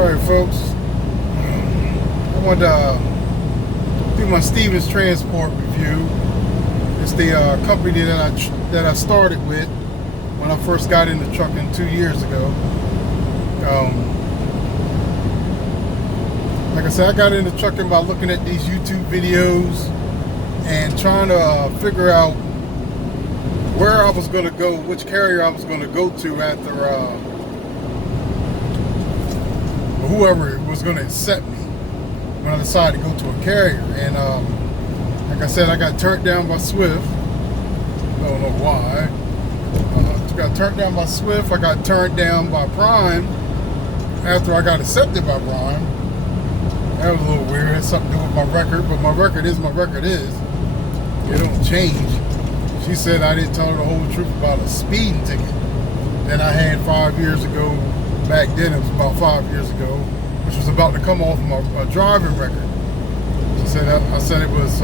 Alright folks, I wanted to do my Stevens Transport review. It's the company that I started with when I first got into trucking 2 years ago. Like I said, I got into trucking by looking at these YouTube videos and trying to figure out where I was going to go, which carrier I was going to go to after whoever was going to accept me when I decided to go to a carrier. And like I said, I got turned down by Swift. I don't know why. Got turned down by Swift. I got turned down by Prime after I got accepted by Prime. That was a little weird. It had something to do with my record, but my record is my record is. It don't change. She said I didn't tell her the whole truth about a speeding ticket that I had 5 years ago. Back then, it was about 5 years ago, which was about to come off my driving record. She said I said it was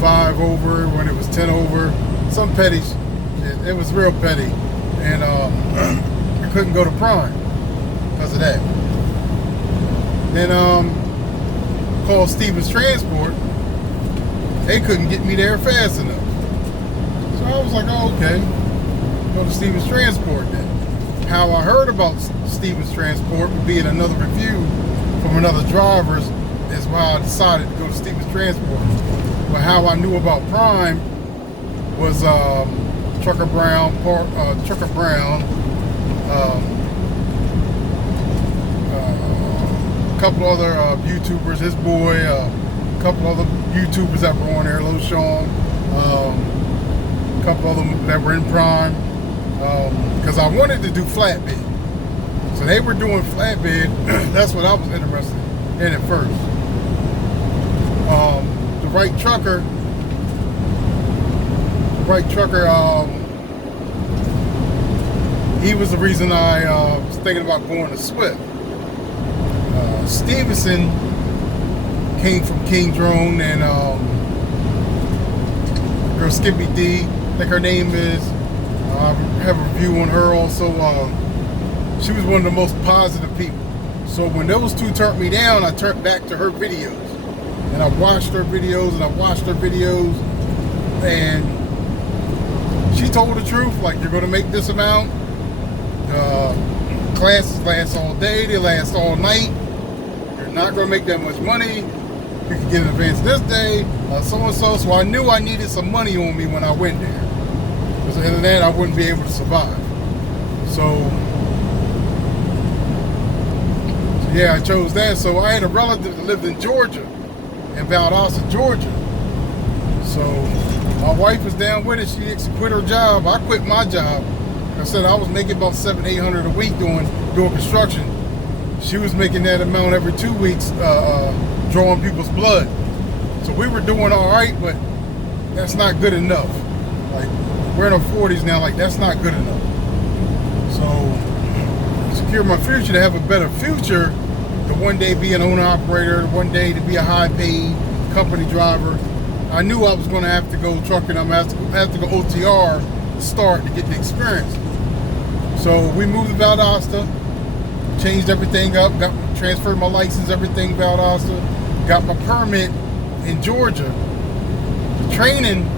5 over when it was 10 over. Some petty. It was real petty, and I couldn't go to Prime because of that. Then called Stevens Transport. They couldn't get me there fast enough, so I was like, oh, okay, go to Stevens Transport then. How I heard about Stevens Transport would be in another review from another driver is why I decided to go to Stevens Transport. But how I knew about Prime was Trucker Brown, a couple other YouTubers, his boy, a couple other YouTubers that were on there, Low Sean, a couple of them that were in Prime, because I wanted to do flatbed. So they were doing flatbed. That's what I was interested in at first. The right trucker, he was the reason I was thinking about going to Swift. Stevenson came from King Drone, and girl Skippy D, I think her name is. I have a review on her also. She was one of the most positive people. So when those two turned me down, I turned back to her videos. And I watched her videos, and she told the truth. Like, you're going to make this amount. Classes last all day, they last all night. You're not going to make that much money. You can get an advance this day, so-and-so. So I knew I needed some money on me when I went there. Because other than that, I wouldn't be able to survive. So yeah, I chose that. So I had a relative that lived in Georgia, in Valdosta, Georgia. So my wife was down with it. She quit her job. I quit my job. I said I was making about $700-800 a week doing construction. She was making that amount every 2 weeks, drawing people's blood. So we were doing all right, but that's not good enough. Like, we're in our 40s now. Like, that's not good enough. So secure my future, to have a better future, to one day be an owner operator, one day to be a high paid company driver. I knew I was going to have to go trucking. I'm going to have to go OTR to start to get the experience. So we moved to Valdosta, changed everything up, transferred my license, everything Valdosta, got my permit in Georgia. The training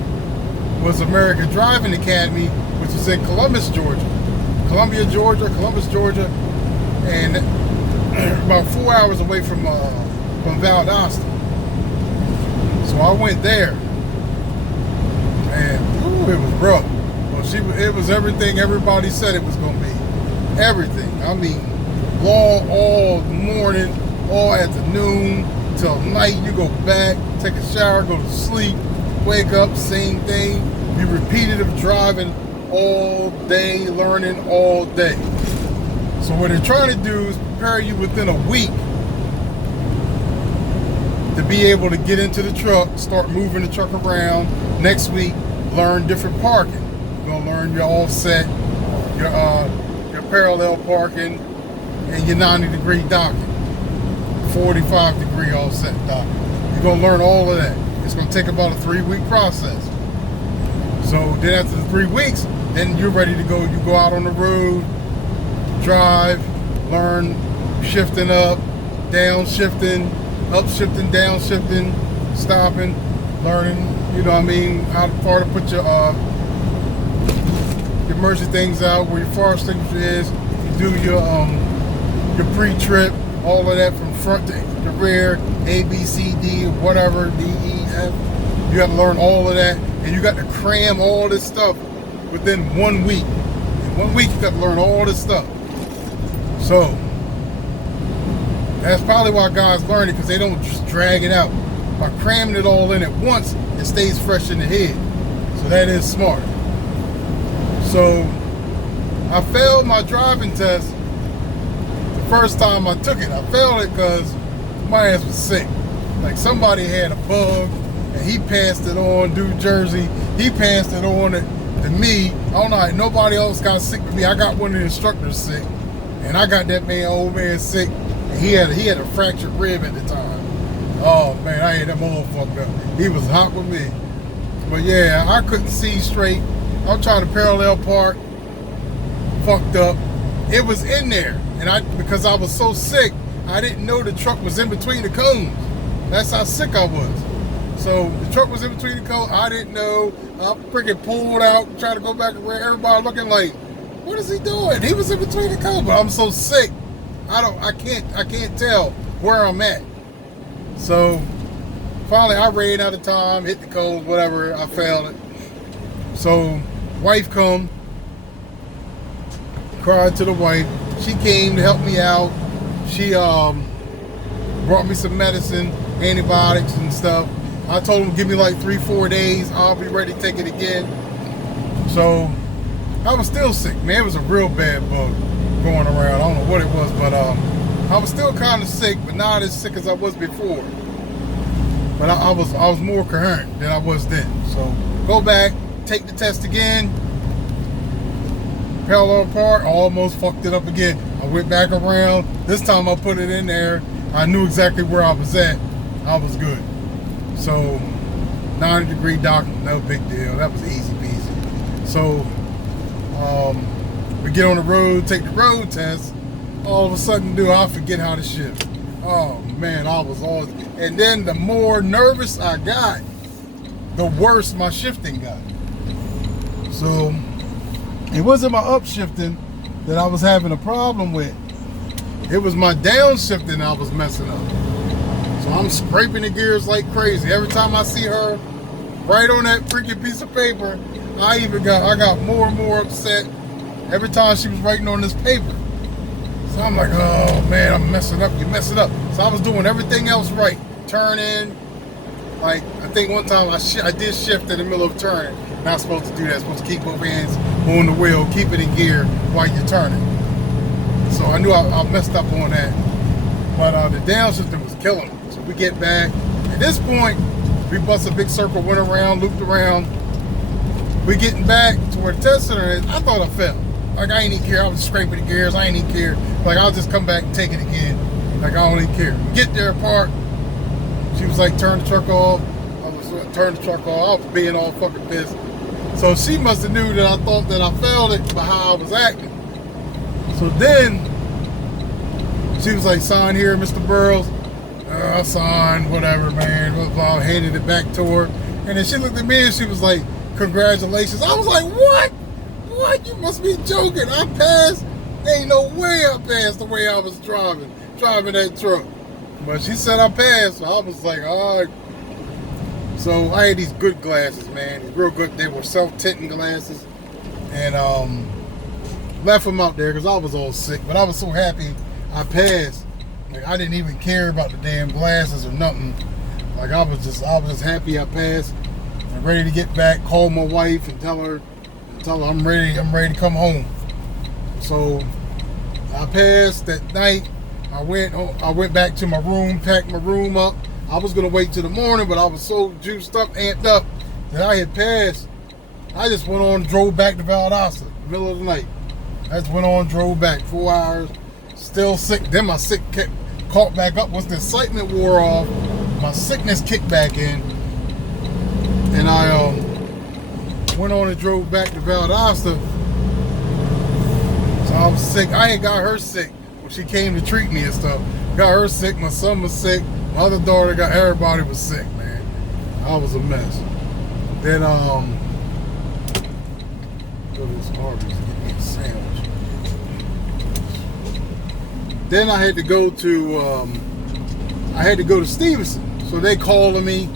was American Driving Academy, which was in Columbus, Georgia. Columbus, Georgia, and about 4 hours away from Valdosta. So I went there, and ooh, it was rough. Well, it was everything everybody said it was going to be. Everything. I mean, long, all morning, all afternoon, till night. You go back, take a shower, go to sleep, wake up, same thing. Be repetitive driving all day, learning all day. So what they're trying to do is prepare you within a week to be able to get into the truck, start moving the truck around. Next week, learn different parking. You're gonna learn your offset, your parallel parking, and your 90-degree docking, 45-degree offset docking. You're gonna learn all of that. It's gonna take about a 3-week process. So then after the 3 weeks, then you're ready to go. You go out on the road, drive, learn shifting up, down shifting, up shifting, down shifting, stopping, learning, you know what I mean, how far to put your emergency things out, where your fire extinguisher is. You do your pre-trip, all of that from front to the rear, A, B, C, D, whatever, D, E, F. You got to learn all of that, and you got to cram all this stuff within 1 week. In 1 week, you got to learn all this stuff. So that's probably why guys learn it, because they don't just drag it out. By cramming it all in at once, it stays fresh in the head. So that is smart. So I failed my driving test the first time I took it. I failed it because my ass was sick. Like somebody had a bug and he passed it on, New Jersey. He passed it on to me. I don't know, nobody else got sick but me. I got one of the instructors sick. And I got that old man sick. And he had a fractured rib at the time. Oh man, I had him all fucked up. He was hot with me. But yeah, I couldn't see straight. I'm trying to parallel park, fucked up. It was in there, and because I was so sick, I didn't know the truck was in between the cones. That's how sick I was. So the truck was in between the cones. I didn't know. I freaking pulled out, tried to go back around. Everybody looking like, what is he doing? He was in between the cones, but I'm so sick. I can't tell where I'm at. So finally, I ran out of time, hit the cones, whatever. I failed it. So wife come, cried to the wife. She came to help me out. She brought me some medicine, antibiotics and stuff. I told them give me like 3-4 days. I'll be ready to take it again. So I was still sick, man. It was a real bad bug going around. I don't know what it was, but I was still kind of sick, but not as sick as I was before. But I was more coherent than I was then. So go back, take the test again. Parallel park, almost fucked it up again. I went back around. This time I put it in there. I knew exactly where I was at. I was good. So 90-degree dock, no big deal. That was easy peasy. So we get on the road, take the road test. All of a sudden, I forget how to shift. Oh man, I was all. And then the more nervous I got, the worse my shifting got. So it wasn't my upshifting that I was having a problem with. It was my downshifting I was messing up. So I'm scraping the gears like crazy. Every time I see her write on that freaking piece of paper, I got more and more upset every time she was writing on this paper. So I'm like, oh man, I'm messing up. You're messing up. So I was doing everything else right. Turning. Like, I think one time I did shift in the middle of turning. Not supposed to do that. Supposed to keep both hands on the wheel, keep it in gear while you're turning. So I knew I messed up on that. But the downshift was killing me. So we get back. At this point, we bust a big circle, went around, looped around. We getting back to where the test center is. I thought I fell. Like, I ain't even care. I was scraping the gears. I ain't even care. Like, I'll just come back and take it again. Like, I don't even care. Get there, park. She was like, turn the truck off. I was turn the truck off. I was being all fucking pissed. So she must have knew that I thought that I failed it by how I was acting. So then she was like, sign here, Mr. Burrows. I signed, whatever, man. I handed it back to her. And then she looked at me and she was like, congratulations. I was like, what? What? You must be joking. I passed. Ain't no way I passed the way I was driving that truck. But she said I passed. So I was like, all right. So I had these good glasses, man. These real good. They were self-tinting glasses. And left them out there because I was all sick. But I was so happy I passed. Like, I didn't even care about the damn glasses or nothing. Like, I was just happy I passed. I'm ready to get back, call my wife and tell her I'm ready to come home. So I passed that night. I went back to my room, packed my room up. I was gonna wait till the morning, but I was so juiced up, amped up that I had passed. I just went on and drove back to Valdosta, middle of the night. I just went on and drove back 4 hours, still sick. Then my sick caught back up. Once the excitement wore off, my sickness kicked back in. And I went on and drove back to Valdosta. So I was sick. I ain't got her sick. Well, she came to treat me and stuff. Got her sick, my son was sick, my other daughter got, everybody was sick, man. I was a mess. Then go to this Harvey's to get me a sandwich. Then I had to go to Stevenson. So they calling me,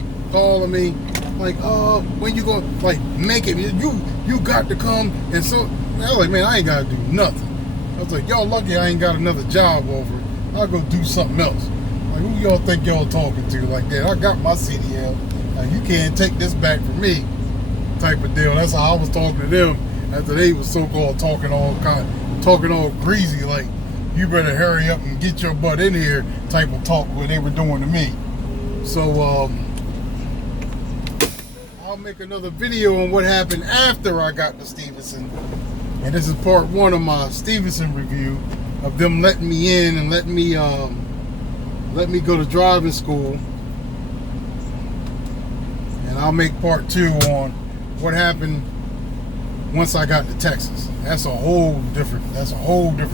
like, when you gonna, like, make it? You got to come. And so I was like, man, I ain't gotta do nothing. I was like, y'all lucky I ain't got another job over. I'll go do something else. Like, who y'all think y'all talking to like that? I got my CDL. Like, you can't take this back from me, type of deal. That's how I was talking to them after they was so-called talking all greasy, like, you better hurry up and get your butt in here type of talk what they were doing to me. So I'll make another video on what happened after I got to Stevenson. And this is part 1 of my Stevenson review of them letting me in and let me go to driving school. And I'll make part 2 on what happened once I got to Texas. That's a whole different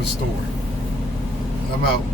story. I'm out.